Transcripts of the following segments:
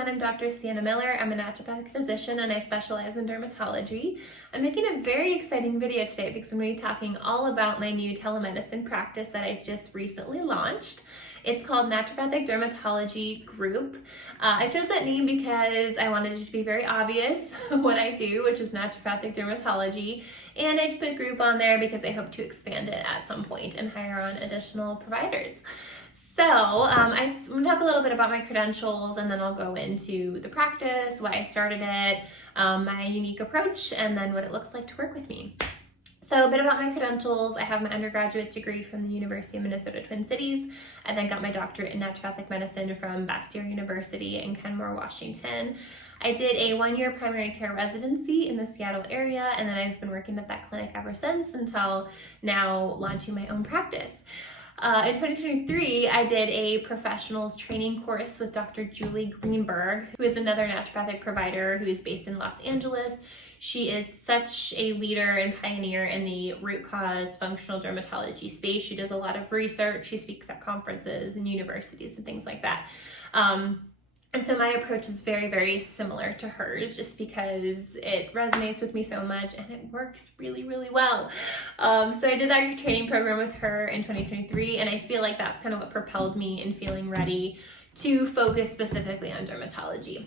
everyone, I'm Dr. Sienna Miller. I'm a naturopathic physician and I specialize in dermatology. I'm making a very exciting video today because I'm going to be talking all about my new telemedicine practice that I just recently launched. It's called Naturopathic Dermatology Group. I chose that name because I wanted it to just be very obvious what I do, which is naturopathic dermatology, and I just put group on there because I hope to expand it at some point and hire on additional providers. So I'm going to talk a little bit about my credentials, and then I'll go into the practice, why I started it, my unique approach, and then what it looks like to work with me. So a bit about my credentials. I have my undergraduate degree from the University of Minnesota Twin Cities. I then got my doctorate in naturopathic medicine from Bastyr University in Kenmore, Washington. I did a 1-year primary care residency in the Seattle area, and then I've been working at that clinic ever since until now launching my own practice. In 2023, I did a professionals training course with Dr. Julie Greenberg, who is another naturopathic provider who is based in Los Angeles. She is such a leader and pioneer in the root cause functional dermatology space. She does a lot of research. She speaks at conferences and universities and things like that. And so my approach is very, very similar to hers just because it resonates with me so much and it works really, really well. So I did that training program with her in 2023, and I feel like that's kind of what propelled me in feeling ready to focus specifically on dermatology.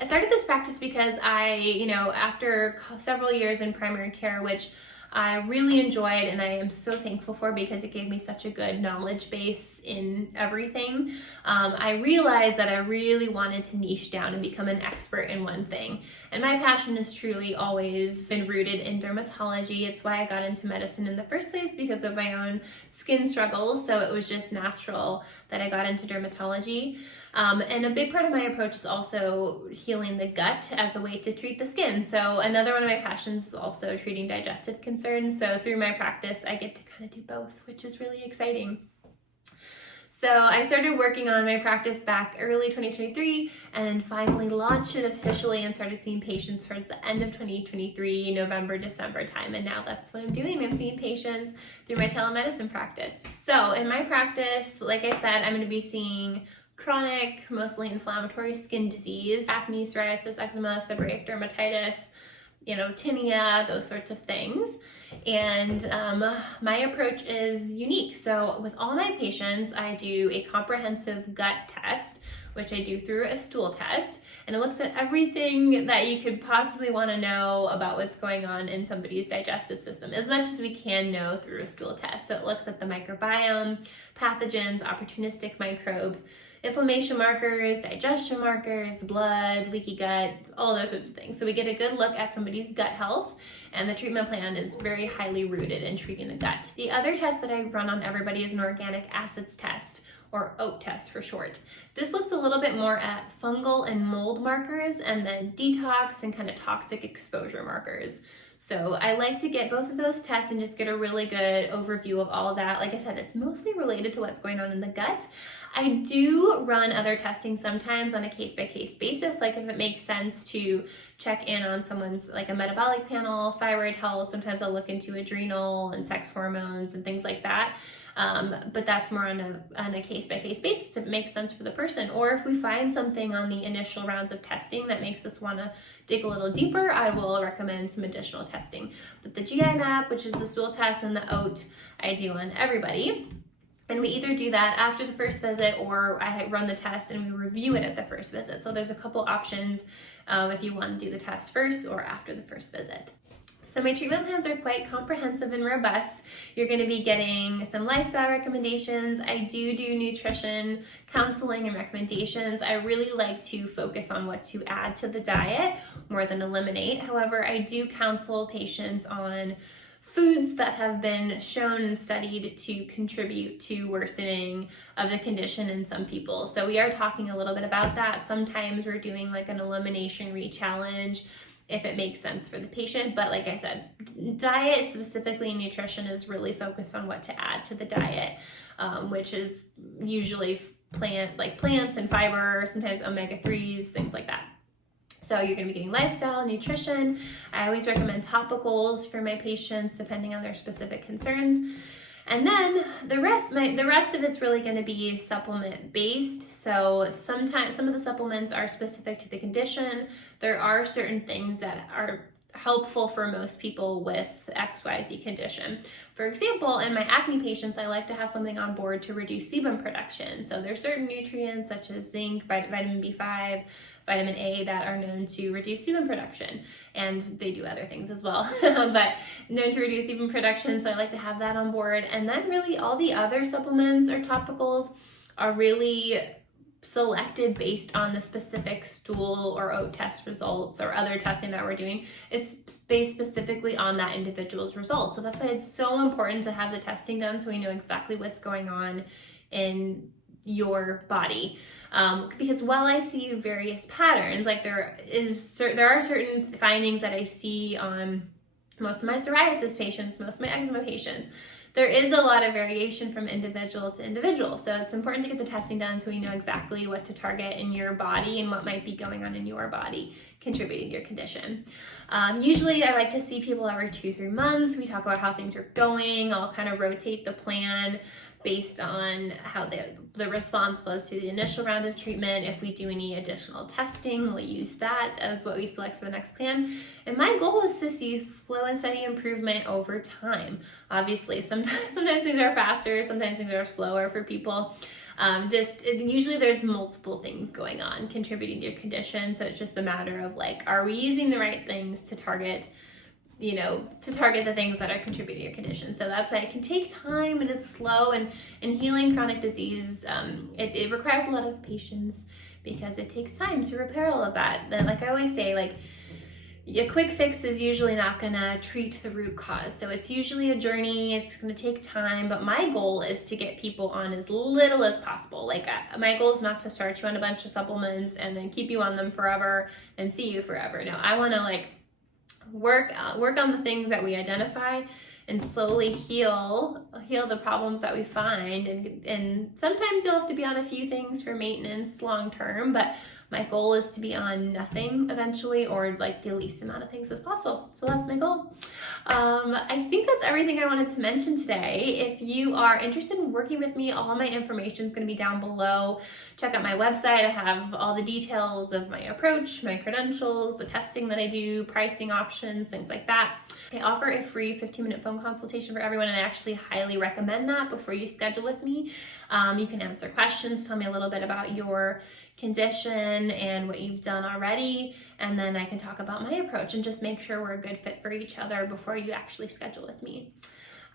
I started this practice because after several years in primary care, which I really enjoyed and I am so thankful for because it gave me such a good knowledge base in everything, I realized that I really wanted to niche down and become an expert in one thing. And my passion has truly always been rooted in dermatology. It's why I got into medicine in the first place, because of my own skin struggles. So it was just natural that I got into dermatology. And a big part of my approach is also healing the gut as a way to treat the skin. So another one of my passions is also treating digestive concerns. So through my practice, I get to kind of do both, which is really exciting. So I started working on my practice back early 2023 and finally launched it officially and started seeing patients towards the end of 2023, November, December time. And now that's what I'm doing. I'm seeing patients through my telemedicine practice. So in my practice, like I said, I'm going to be seeing chronic, mostly inflammatory skin disease, acne, psoriasis, eczema, seborrheic dermatitis, tinea, those sorts of things. And my approach is unique. So with all my patients, I do a comprehensive gut test, which I do through a stool test, and it looks at everything that you could possibly want to know about what's going on in somebody's digestive system, as much as we can know through a stool test. So it looks at the microbiome, pathogens, opportunistic microbes, inflammation markers, digestion markers, blood, leaky gut, all those sorts of things. So we get a good look at somebody's gut health, and the treatment plan is very highly rooted in treating the gut. The other test that I run on everybody is an organic acids test, or OAT test for short. This looks a little bit more at fungal and mold markers, and then detox and kind of toxic exposure markers. So I like to get both of those tests and just get a really good overview of all of that. Like I said, it's mostly related to what's going on in the gut. I do run other testing sometimes on a case-by-case basis, like if it makes sense to check in on someone's like a metabolic panel, thyroid health. Sometimes I'll look into adrenal and sex hormones and things like that. But that's more on a case-by-case basis if it makes sense for the person. Or if we find something on the initial rounds of testing that makes us want to dig a little deeper, I will recommend some additional testing. But the GI map, which is the stool test, and the OAT, I do on everybody. And we either do that after the first visit, or I run the test and we review it at the first visit. So there's a couple options if you want to do the test first or after the first visit. So my treatment plans are quite comprehensive and robust. You're going to be getting some lifestyle recommendations. I do nutrition, counseling, and recommendations. I really like to focus on what to add to the diet more than eliminate. However, I do counsel patients on foods that have been shown and studied to contribute to worsening of the condition in some people. So we are talking a little bit about that. Sometimes we're doing like an elimination re-challenge if it makes sense for the patient. But like I said, diet, specifically nutrition, is really focused on what to add to the diet, which is usually plants and fiber, sometimes omega-3s, things like that. So you're going to be getting lifestyle, nutrition. I always recommend topicals for my patients depending on their specific concerns. And then the rest of it's really going to be supplement based. So sometimes some of the supplements are specific to the condition. There are certain things that are helpful for most people with XYZ condition. For example, in my acne patients, I like to have something on board to reduce sebum production. So there's certain nutrients such as zinc, vitamin B5, vitamin A that are known to reduce sebum production. And they do other things as well, but known to reduce sebum production. So I like to have that on board. And then really all the other supplements or topicals are really selected based on the specific stool or oat test results or other testing that we're doing. It's based specifically on that individual's results. So that's why it's so important to have the testing done so we know exactly what's going on in your body. Because while I see various patterns, like there are certain findings that I see on most of my psoriasis patients, most of my eczema patients, there is a lot of variation from individual to individual. So it's important to get the testing done so we know exactly what to target in your body and what might be going on in your body contributing to your condition. Usually I like to see people every 2-3 months. We talk about how things are going. I'll kind of rotate the plan based on how the response was to the initial round of treatment. If we do any additional testing, we'll use that as what we select for the next plan. And my goal is to see slow and steady improvement over time. Obviously, sometimes things are faster, sometimes things are slower for people. Usually there's multiple things going on contributing to your condition. So it's just a matter of like, are we using the right things to target the things that are contributing to your condition. So that's why it can take time and it's slow, and healing chronic disease, it requires a lot of patience because it takes time to repair all of that. And like I always say, like a quick fix is usually not gonna treat the root cause. So it's usually a journey, it's gonna take time, but my goal is to get people on as little as possible. Like my goal is not to start you on a bunch of supplements and then keep you on them forever and see you forever. No, I wanna work on the things that we identify and slowly heal the problems that we find, and sometimes you'll have to be on a few things for maintenance long term, but my goal is to be on nothing eventually, or like the least amount of things as possible. So that's my goal. I think that's everything I wanted to mention today. If you are interested in working with me, all my information is going to be down below. Check out my website. I have all the details of my approach, my credentials, the testing that I do, pricing options, things like that. I offer a free 15-minute phone consultation for everyone, and I actually highly recommend that before you schedule with me. You can answer questions, tell me a little bit about your condition and what you've done already, and then I can talk about my approach and just make sure we're a good fit for each other before you actually schedule with me.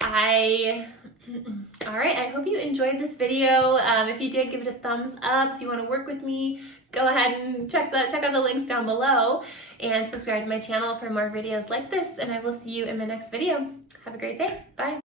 All right, I hope you enjoyed this video. If you did, give it a thumbs up. If you want to work with me, go ahead and check out the links down below and subscribe to my channel for more videos like this, and I will see you in my next video. Have a great day. Bye.